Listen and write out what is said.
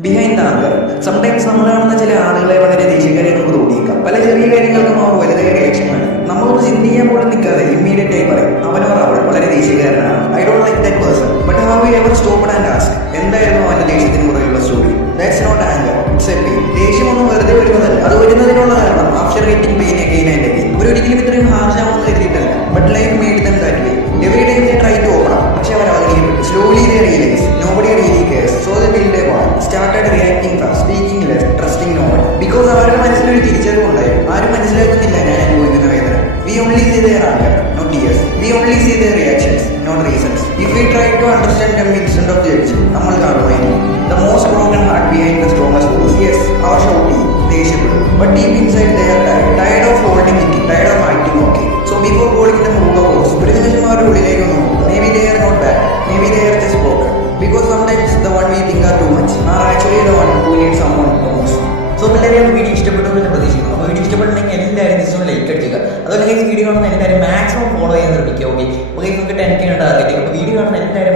Behind the anchor sometimes നമ്മൾ കാണുന്ന ചില ആളുകളെ വളരെ ദേഷ്യക്കാരെ നമുക്ക് തോന്നിയേക്കാം. പല ചെറിയ കാര്യങ്ങൾക്കും അവർ വലുതായ റിയാക്ഷൻ ആണ്. നമ്മളൊന്ന് ചിന്തിക്കാൻ പോലും നിൽക്കാതെ ഇമ്മീഡിയറ്റ് ആയി പറയും അവനോർ അവൾ വളരെ ദേഷ്യക്കാരനാണ്, I don't like that person. But have you ever stopped and asked എന്തായിരുന്നു അവന്റെ ദേഷ്യത്തിന് പുറകെയുള്ള story? That's not anger, it's a pain. ദേഷ്യമൊന്നും വെറുതെ വരുന്നതല്ല, അത് വരുന്നതിനുള്ള കാരണം after getting pain again and again. ഒരിക്കലും ഇത്രയും ഹാർഷാവെന്ന് കരുതിയിട്ടല്ല, but life made them that way. Every time they try to open up, പക്ഷെ അവർ അവഗണിക്കപ്പെട്ടു. Slowly they realise nobody really cares, so they build A wall, started reacting fast, speaking less, trusting no one. Because അവരുടെ മനസ്സിലൊരു തിരിച്ചറിവുണ്ടായി, ആരും മനസ്സിലാക്കുന്നില്ല ഞാൻ അനുഭവിക്കുന്ന വേദന. We only see their anger, not tears. We only see their reactions, not reasons. If we try to understand them instead of judge, നമ്മൾ കാണുമായിരിക്കും the most broken heart behind the strongest voice. Yes, our shouting, ദേഷ്യപ്പെടും, but deep inside they are tired of holding it, tired of acting okay. So before calling them root of cause, ഒരു നിമിഷം അവരുടെ ഉള്ളിലേക്ക് നോക്കും. Maybe they are not bad, maybe they are just broken. Because sometimes the one we think are too much are actually the one who needs someone the most. So എല്ലാവരും video ഇഷ്ടപ്പെട്ടു എന്ന് പ്രതീക്ഷിക്കുന്നു. അപ്പോൾ വീഡിയോ ഇഷ്ടപ്പെട്ടുണ്ടെങ്കിൽ എല്ലാവരും ദിവസവും like അടിക്കുക. അതുപോലെ ഈ വീഡിയോ കാണുന്ന എല്ലാവരും മാക്സിമം ഫോളോ ചെയ്യാൻ ശ്രമിക്കുക. ഓക്കെ, നമുക്ക് 10K ടാർഗറ്റ്. അപ്പോൾ വീഡിയോ കാണുന്ന എല്ലാവരും